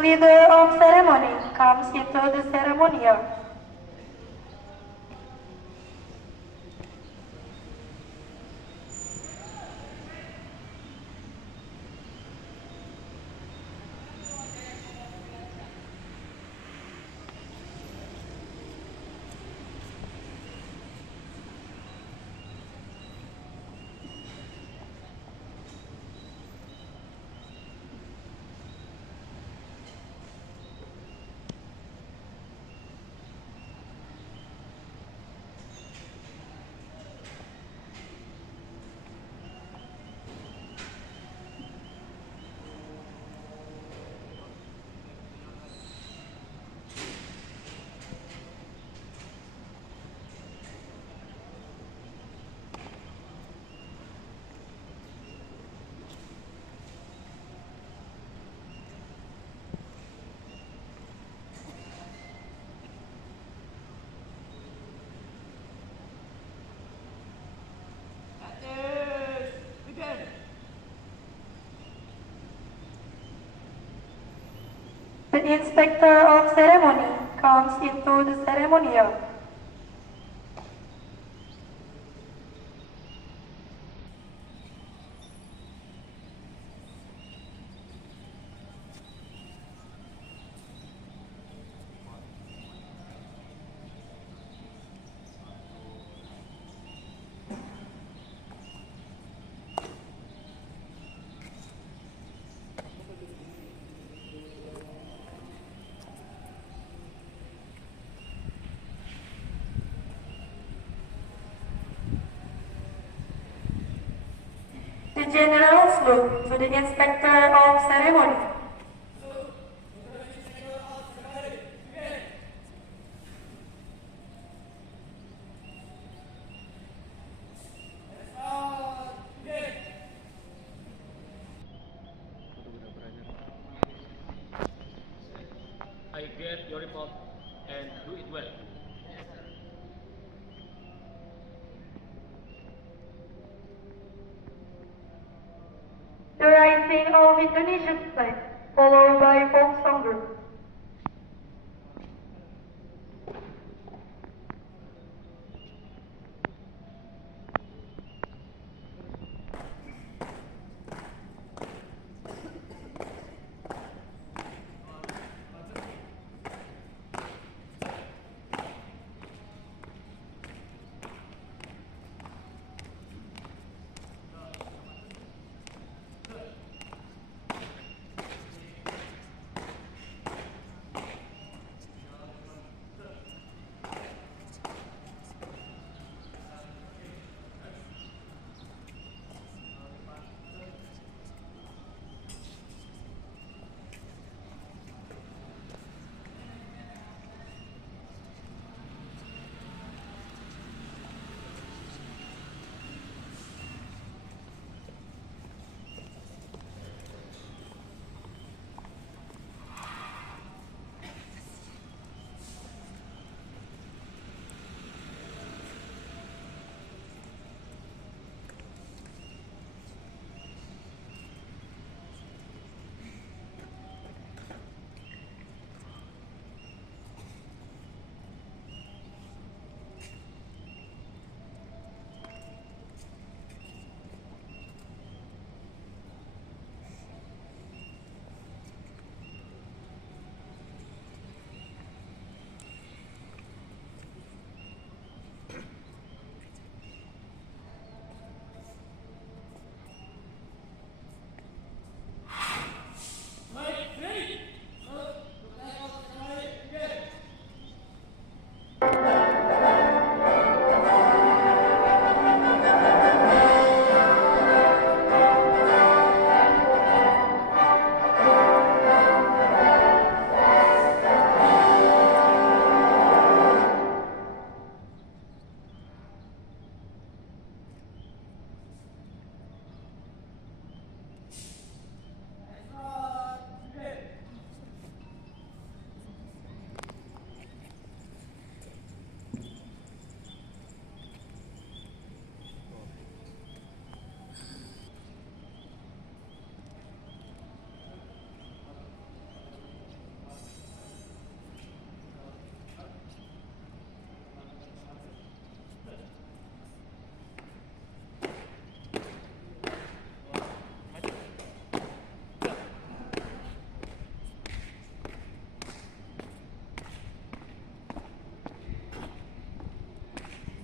leader of ceremony comes into the ceremonial. The inspector of ceremony comes into the ceremonial. The generals look to the inspector of ceremony. I get your report and do it well. The rising of Indonesia's flag, followed by folk song group.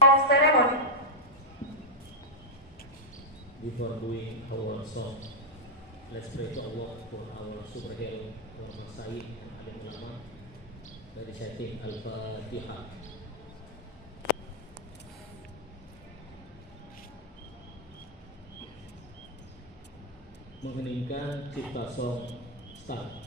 of ceremony. Before doing our song, let's pray to Allah for our superhero, our Masaid and alim ulama. Dari setting Al-Fatihah. Mengheningkan cipta song start.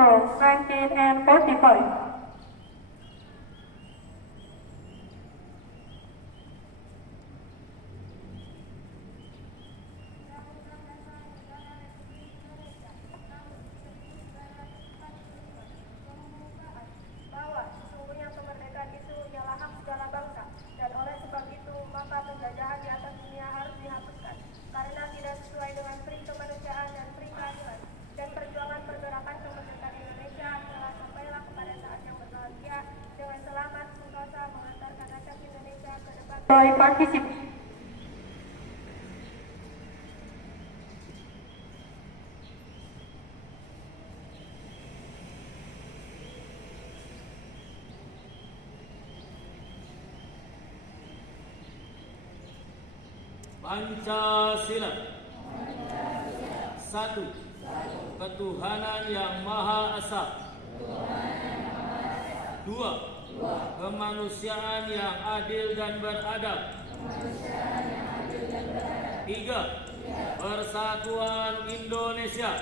Oh, 1945. Bahwa sesungguhnya kemerdekaan itu ialah hak segala bangsa, dan oleh sebab itu maka penjajahan di atas dunia harus dihapuskan, karena tidak sesuai dengan pri kemanusiaan dan pri keadilan. Dan perjuangan pergerakan kemerdekaan Indonesia telah sampailah kepada saat yang berbahagia dengan selamat sentosa mengantarkan rakyat Indonesia ke depan. By participants. Pancasila. Satu. Ketuhanan yang Maha Esa. Dua. Kemanusiaan yang adil dan beradab. Tiga. Persatuan Indonesia.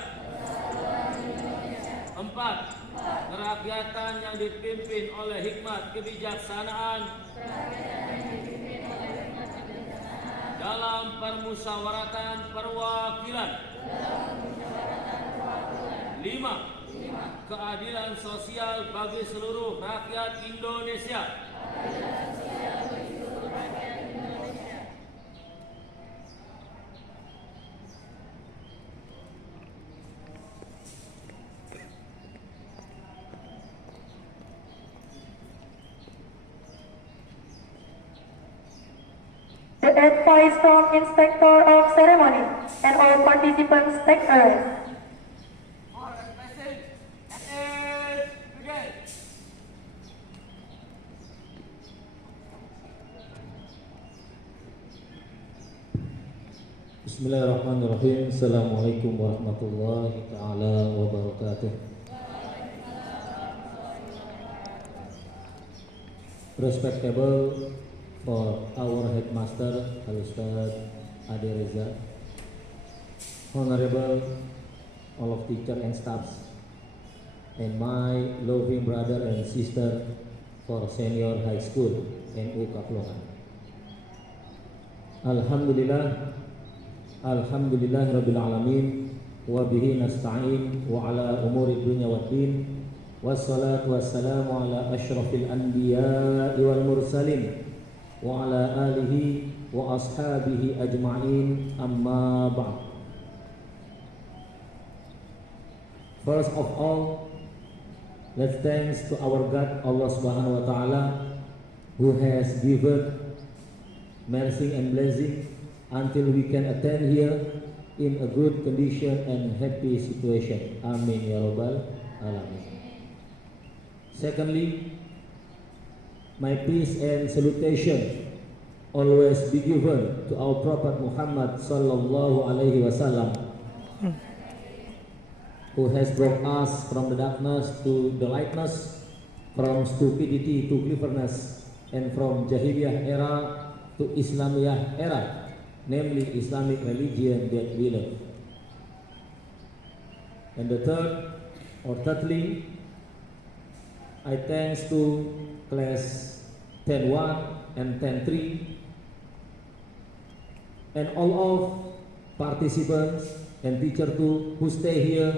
Empat. Kerakyatan yang dipimpin oleh hikmat kebijaksanaan dalam permusyawaratan perwakilan. 5. Keadilan sosial bagi seluruh rakyat Indonesia. The advice from Inspector of Ceremony and all participants take a rest. Bismillahirrahmanirrahim. Assalamualaikum warahmatullahi ta'ala wabarakatuh. Respectable for our headmaster, Al-Ustaz Ade Reza, honorable all of teacher and staffs, and my loving brother and sister for senior high school, NU Kaplongan. Alhamdulillah Rabbil Alamin, wa bihi nasta'in wa ala umuri dunya waddin, wassalatu wassalamu ala ashrafil anbiya'i wal mursalin wa ala alihi wa ashabihi ajma'in, amma ba'd. First of all, let's thanks to our God Allah Subhanahu wa Ta'ala, who has given mercy and blessing until we can attend here in a good condition and happy situation. Amin ya rabbal alamin. Secondly, my peace and salutation always be given to our Prophet Muhammad sallallahu alaihi wasallam, who has brought us from the darkness to the lightness, from stupidity to cleverness, and from Jahiliyah era to Islamiyah era, namely Islamic religion that we love. And the thirdly, I thanks to class 10-1 and 10-3 and all of participants and teacher too who stay here,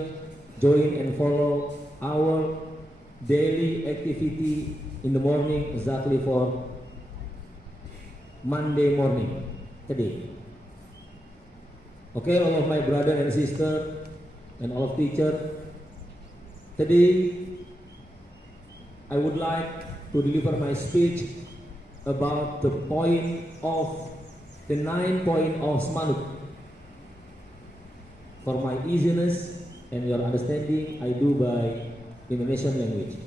join and follow our daily activity in the morning exactly for Monday morning. today. Okay, all of my brother and sister and all of teacher, today I would like to deliver my speech about the the 9 point of Semanuk. For my easiness and your understanding, I do by Indonesian language.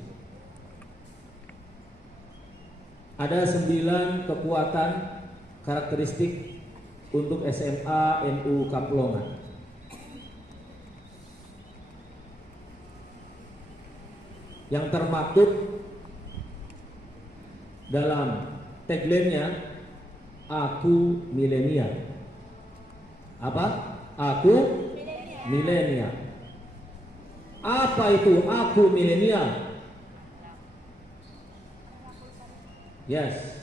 Ada 9 kekuatan karakteristik untuk SMA NU Kaplongan. Yang termaktub dalam tagline-nya, aku milenial. Apa? Aku milenial. Apa itu aku milenial? Yes.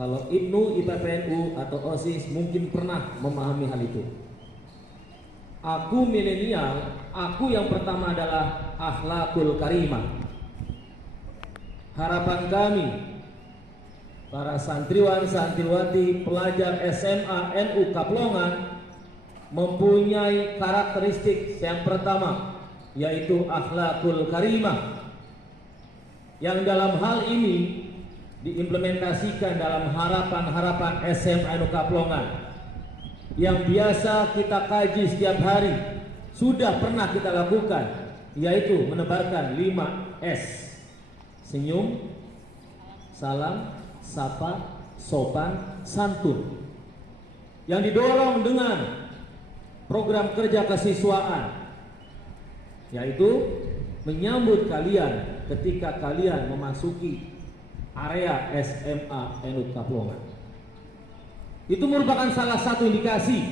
Kalau IPNU, IPPNU atau OSIS mungkin pernah memahami hal itu. Aku milenial, aku yang pertama adalah akhlakul karimah. Harapan kami para santriwan, santriwati, pelajar SMA NU Kaplongan mempunyai karakteristik yang pertama, yaitu akhlakul karimah, yang dalam hal ini diimplementasikan dalam harapan-harapan SMA NU Kaplongan yang biasa kita kaji setiap hari, sudah pernah kita lakukan, yaitu menebarkan 5S: senyum, salam, sapa, sopan, santun, yang didorong dengan program kerja kesiswaan, yaitu menyambut kalian ketika kalian memasuki area SMA NU Kaplongan. Itu merupakan salah satu indikasi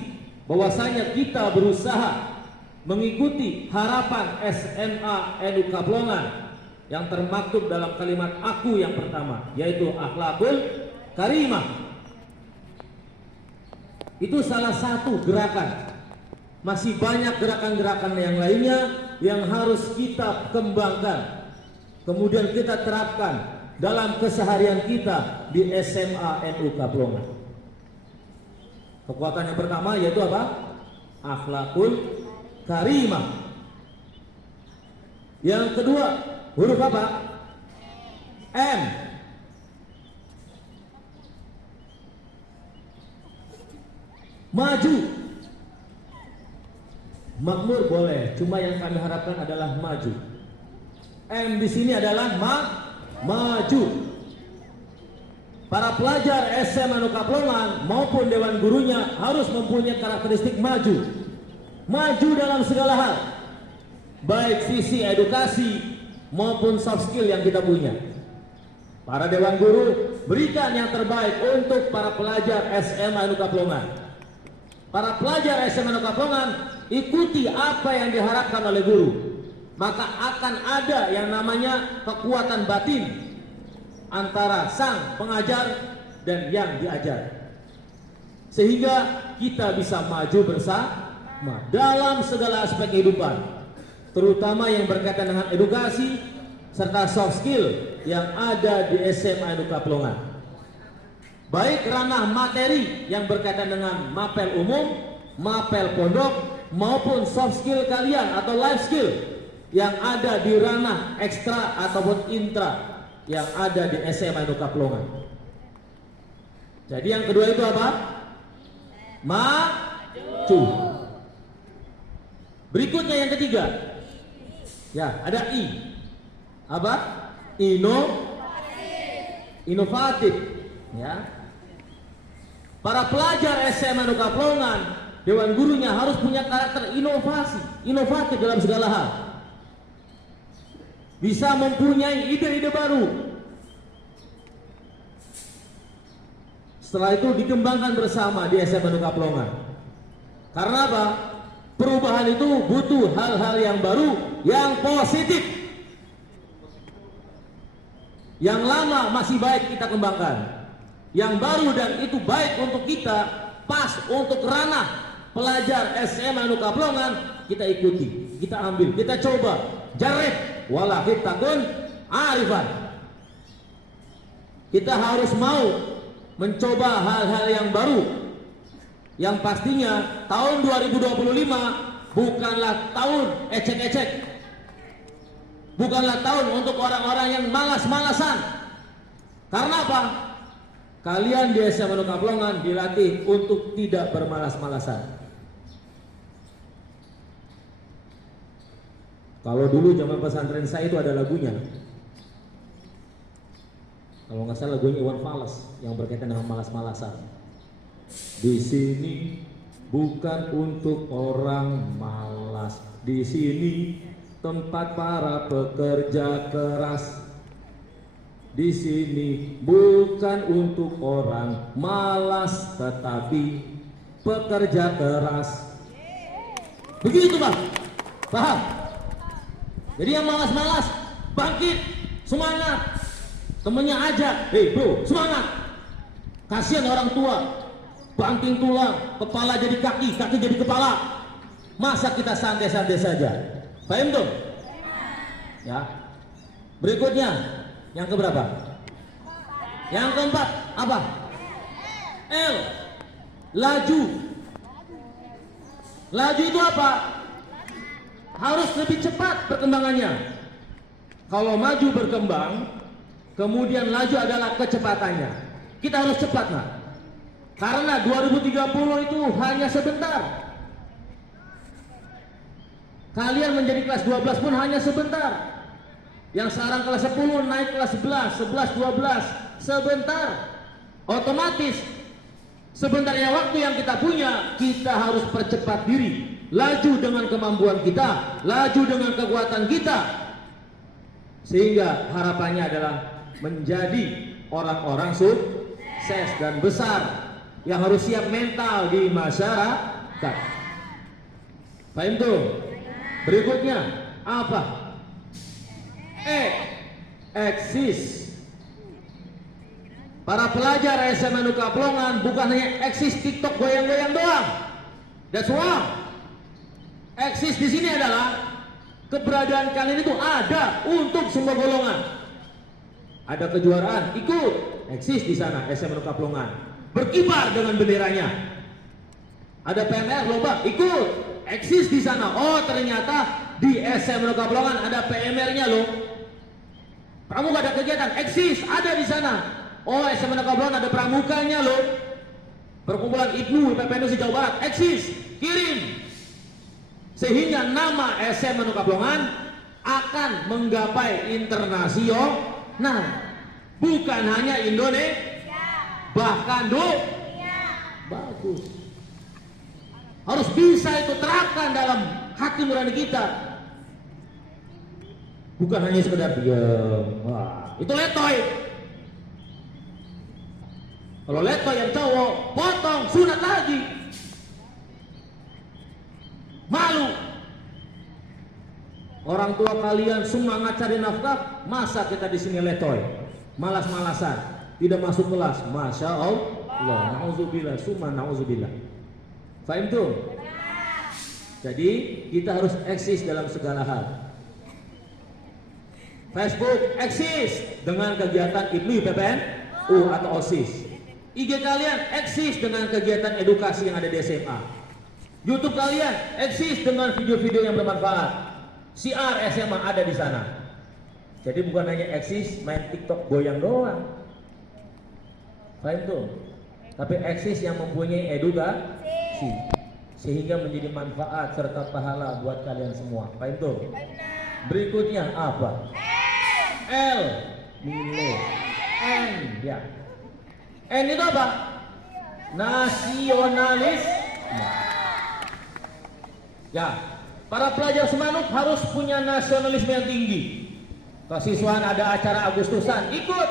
bahwasanya kita berusaha mengikuti harapan SMA NU Kaplongan yang termaktub dalam kalimat aku yang pertama, yaitu akhlakul karimah. Itu salah satu gerakan. Masih banyak gerakan-gerakan yang lainnya yang harus kita kembangkan, kemudian kita terapkan dalam keseharian kita di SMA NU Kaplongan. Kekuatan yang pertama yaitu apa? Akhlakul karimah. Yang kedua, huruf apa? M. Maju. Makmur boleh, cuma yang kami harapkan adalah maju. M di sini adalah maju. Para pelajar SMA NU Kaplongan maupun dewan gurunya harus mempunyai karakteristik maju. Maju dalam segala hal, baik sisi edukasi maupun soft skill yang kita punya. Para dewan guru, berikan yang terbaik untuk para pelajar SMA NU Kaplongan. Para pelajar SMA NU Kaplongan, ikuti apa yang diharapkan oleh guru. Maka akan ada yang namanya kekuatan batin antara sang pengajar dan yang diajar, sehingga kita bisa maju bersama dalam segala aspek kehidupan, terutama yang berkaitan dengan edukasi serta soft skill yang ada di SMA NU Kaplongan, baik ranah materi yang berkaitan dengan mapel umum, mapel pondok, maupun soft skill kalian atau life skill yang ada di ranah ekstra ataupun intra yang ada di SMA NU Kaplongan. Jadi yang kedua itu apa? Maju. Berikutnya yang ketiga, ya ada I. Apa? Inovatif. Ya. Para pelajar SMA NU Kaplongan, dewan gurunya harus punya karakter inovatif dalam segala hal. Bisa mempunyai ide-ide baru. Setelah itu dikembangkan bersama di SMA NU Kaplongan. Karena apa? Perubahan itu butuh hal-hal yang baru, yang positif. Yang lama masih baik kita kembangkan. Yang baru dan itu baik untuk kita, pas untuk ranah pelajar SMA NU Kaplongan, kita ikuti, kita ambil, kita coba, jarib. Walakit takun arifan. Kita harus mau mencoba hal-hal yang baru. Yang pastinya tahun 2025 bukanlah tahun ecek-ecek. Bukanlah tahun untuk orang-orang yang malas-malasan. Karena apa? Kalian di SMA Kaplongan dilatih untuk tidak bermalas-malasan. Kalau dulu zaman pesantren saya itu ada lagunya. Kalau nggak salah lagunya Iwan Fals yang berkaitan dengan malas-malasan. Di sini bukan untuk orang malas. Di sini tempat para pekerja keras. Di sini bukan untuk orang malas, tetapi pekerja keras. Begitu Bang. Paham? Jadi yang malas-malas bangkit, semangat. Temennya ajak, "Hei bro, semangat." Kasihan orang tua, banting tulang, kepala jadi kaki, kaki jadi kepala. Masa kita santai-santai saja? Paham tuh? Ya. Berikutnya, yang keberapa? Yang keempat, apa? L. Laju. Laju itu apa? Harus lebih cepat perkembangannya. Kalau maju berkembang, kemudian laju adalah kecepatannya. Kita harus cepat, nah. Karena 2030 itu hanya sebentar. Kalian menjadi kelas 12 pun hanya sebentar. Yang sekarang kelas 10 naik kelas 11, 11, 12, sebentar. Otomatis sebentarnya waktu yang kita punya, kita harus percepat diri. Laju dengan kemampuan kita, laju dengan kekuatan kita. Sehingga harapannya adalah menjadi orang-orang sukses dan besar yang harus siap mental di masyarakat. Paham tuh? Berikutnya apa? Eksis. Para pelajar SMA Kaplongan bukan hanya eksis TikTok goyang-goyang doang. That's wrong. Eksis di sini adalah keberadaan kalian itu ada untuk semua golongan. Ada kejuaraan, ikut. Eksis di sana SMA Kaplongan. Berkibar dengan benderanya. Ada PMR lomba, ikut. Eksis di sana. Oh, ternyata di SMA Kaplongan ada PMR-nya loh. Kamu gak ada kegiatan, eksis ada di sana. Oh, SMA Kaplongan ada pramukanya loh. Perkumpulan IPNU PPNU Jawa Barat, eksis, kirim. Sehingga nama SMA Kaplongan akan menggapai internasional. Bukan hanya Indonesia, bahkan bagus. Harus bisa itu terapkan dalam hati nurani kita. Bukan hanya sekedar diam. Wah, itu letoy. Kalau letoy yang cowok, potong, sunat lagi. Malu. Orang tua kalian semangat cari nafkah, masa kita di sini letoy, malas-malasan, tidak masuk kelas. Masya Allah, nauzubillah, summa nauzubillah. Faham tuh? Jadi kita harus eksis dalam segala hal. Facebook eksis dengan kegiatan IPNU, PPNU atau OSIS. IG kalian eksis dengan kegiatan edukasi yang ada di SMA. YouTube kalian eksis dengan video-video yang bermanfaat. Siar SMA ada di sana. Jadi bukan hanya eksis main TikTok goyang doang. Paham tuh? Tapi eksis yang mempunyai edukasi sehingga menjadi manfaat serta pahala buat kalian semua. Paham tuh? Berikutnya apa? L, nilai. N, ya. N itu apa? Nasionalis. Ya, para pelajar Semanuk harus punya nasionalisme yang tinggi. Kesiswaan ada acara Agustusan, ikut.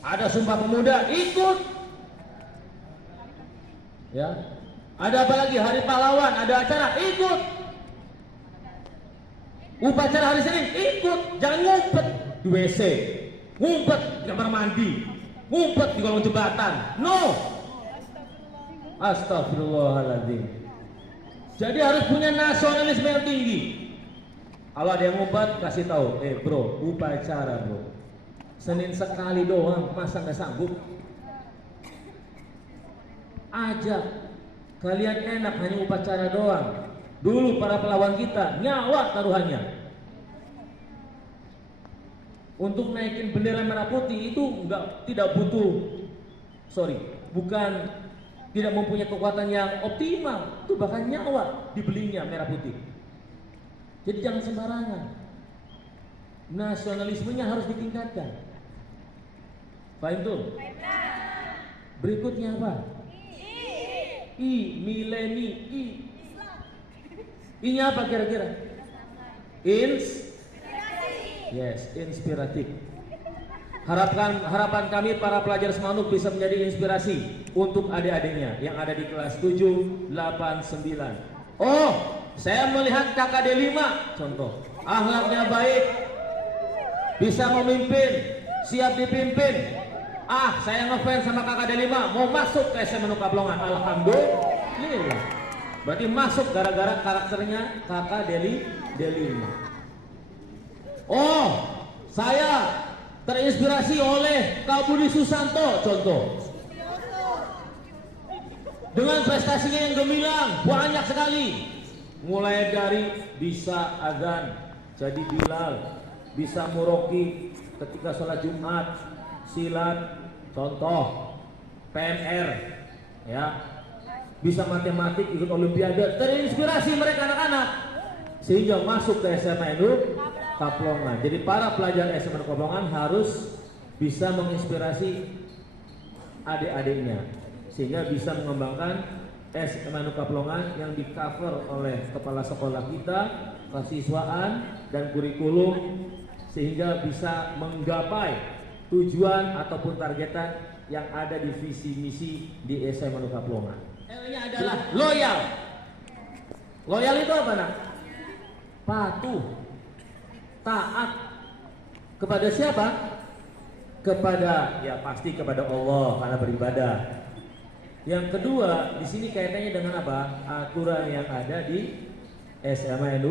Ada Sumpah Pemuda, ikut. Ya. Ada apa lagi? Hari Pahlawan, ada acara, ikut. Upacara hari Senin, ikut. Jangan ngumpet di WC, ngumpet di kamar mandi, ngumpet di kolong jembatan. No. Astagfirullahaladzim. Jadi harus punya nasionalisme yang tinggi. Kalau ada yang ngumpet, kasih tahu, bro, upacara bro. Senin sekali doang, masa nggak sanggup? Ajak. Kalian enak hanya upacara doang. Dulu para pelawan kita nyawa taruhannya. Untuk naikin bendera merah putih itu tidak butuh, bukan tidak mempunyai kekuatan yang optimal. Itu bahkan nyawa dibelinya merah putih. Jadi jangan sembarangan. Nasionalismenya harus ditingkatkan. Paham tuh? Berikutnya apa? I, mileni, I. I-nya apa kira-kira? Yes, inspiratif. Harapan kami para pelajar Semanuk bisa menjadi inspirasi untuk adik-adiknya yang ada di kelas 7, 8, 9. Oh, saya melihat KKD 5 contoh. Akhlaknya baik, bisa memimpin, siap dipimpin. Saya ngefans sama KKD 5, mau masuk ke SMA Kaplongan. Alhamdulillah. Berarti masuk gara-gara karakternya KKD 5. Oh, saya terinspirasi oleh Kak Budi Susanto contoh. Dengan prestasinya yang gemilang banyak sekali. Mulai dari bisa azan jadi Bilal, bisa muroki ketika sholat Jumat, silat contoh, PNR ya, bisa matematik ikut olimpiade. Terinspirasi mereka anak-anak sehingga masuk ke SMA Kaplongan. Jadi para pelajar SMA Kaplongan harus bisa menginspirasi adik-adiknya sehingga bisa mengembangkan SMA Kaplongan yang di cover oleh kepala sekolah kita, kesiswaan dan kurikulum sehingga bisa menggapai tujuan ataupun targetan yang ada di visi misi di SMA Kaplongan. L-nya adalah loyal. Loyal itu apa nak? Patuh, taat kepada siapa? Kepada ya pasti kepada Allah karena beribadah. Yang kedua di sini kaitannya dengan apa? Aturan yang ada di SMA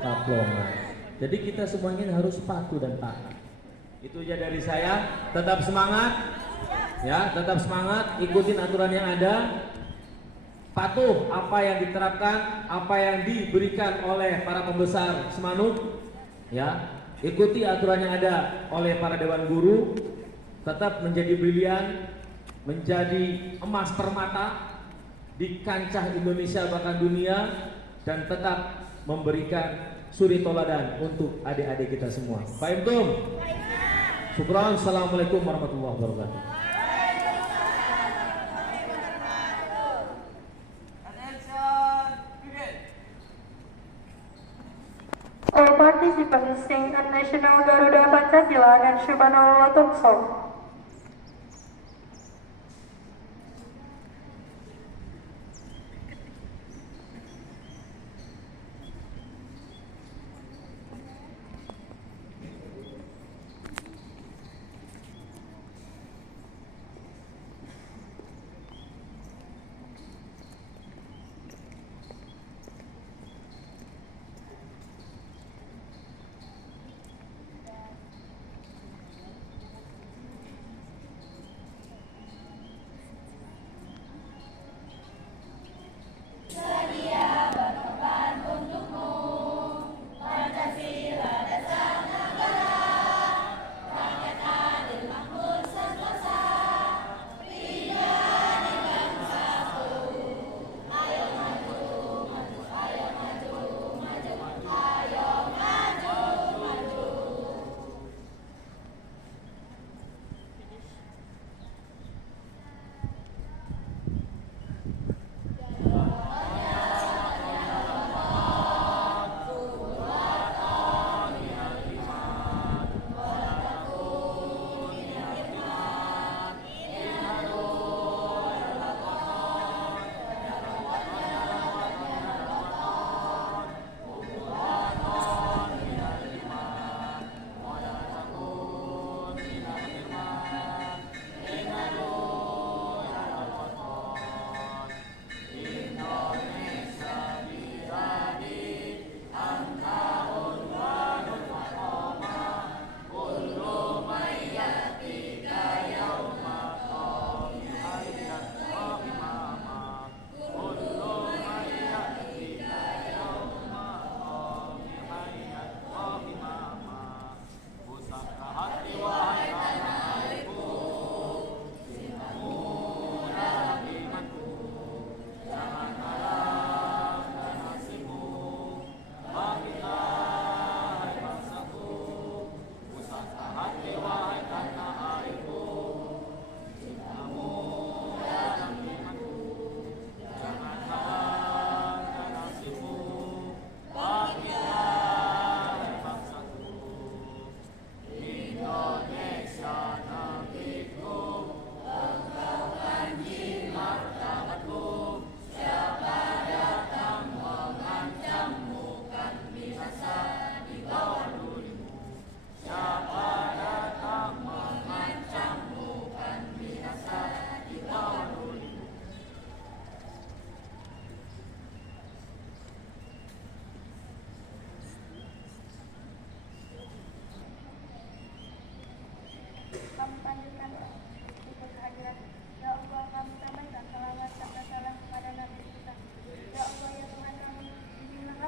Kaplongan. Jadi kita semuanya harus patuh dan taat. Itu aja dari saya. Tetap semangat, ya, tetap semangat. Ikutin aturan yang ada. Patuh apa yang diterapkan, apa yang diberikan oleh para pembesar Semanuk, ya. Ikuti aturan yang ada oleh para dewan guru. Tetap menjadi brilian, menjadi emas permata di kancah Indonesia bahkan dunia, dan tetap memberikan suri toladan untuk adik-adik kita semua. Paham tum? Syukran. Assalamualaikum warahmatullahi wabarakatuh. All participants sing a national Garuda Pancasila and Subhanallah song.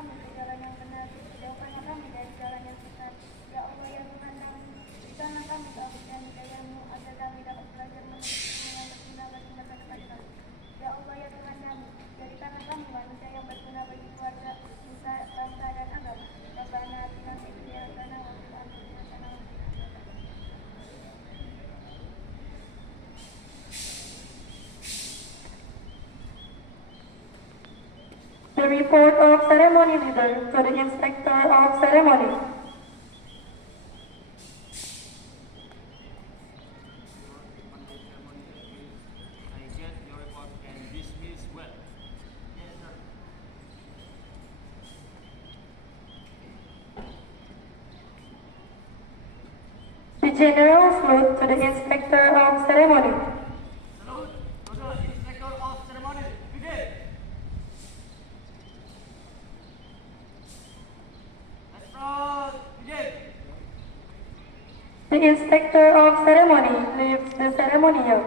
kami ke jalan yang benar, jauhkanlah kami dari jalan yang sesat. Ya Allah ya Tuhan kami, berikanlah kami taufik dan hidayah-Mu agar kami dapat belajar menuntut ilmu yang berguna bagi masa depan kami. Ya Allah ya Tuhan kami, jadikanlah kami manusia yang berguna bagi keluarga, nusa, bangsa dan agama. Rabbana atina fid dunya hasanah wa fil akhirati hasanah wa qina adzabannar. The report of ceremony leader to the inspector of ceremony. I get your report and dismiss well. Yes, sir. The general salute to the inspector of ceremony. Salute to the inspector of ceremony. Begin. Let's start. Begin. The inspector of ceremony leaves the ceremonial.